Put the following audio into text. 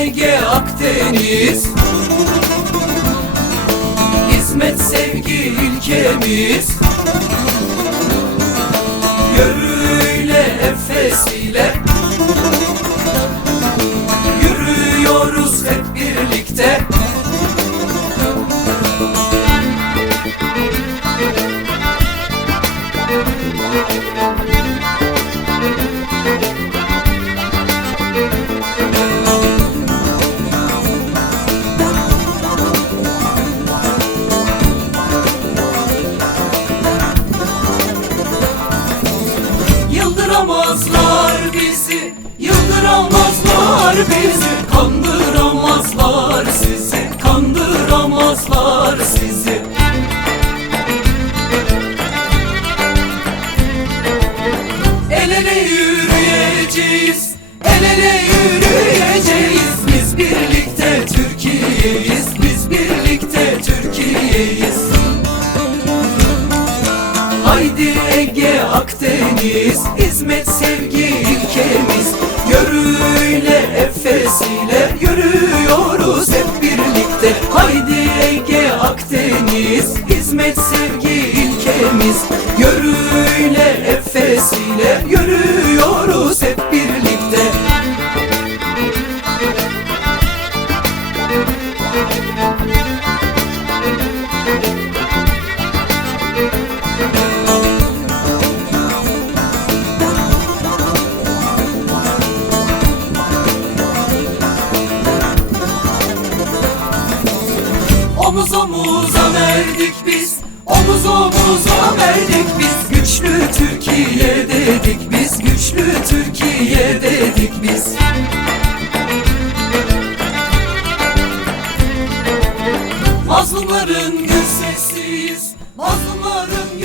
Ege Akdeniz. Hizmet sevgi ilkemiz Yörüyle Yıldıramazlar bizi Yıldıramazlar bizi. Kandıramazlar sizi Kandıramazlar sizi. El ele yürüyeceğiz El ele yürüyeceğiz. Biz birlikte Türkiye'yiz Biz birlikte Türkiye'yiz Ege Akdeniz Hizmet sevgi ilkemiz. Yörüyle Efes ile Yürüyoruz hep birlikte. Haydi Ege Akdeniz Hizmet sevgi ilkemiz. Yörüyle Efes ile Yürüyoruz Omuz omuza verdik biz. Omuz omuza verdik biz. Güçlü Türkiye dedik biz. Güçlü Türkiye dedik biz. Mazlumların gül sesiyiz. Mazlumların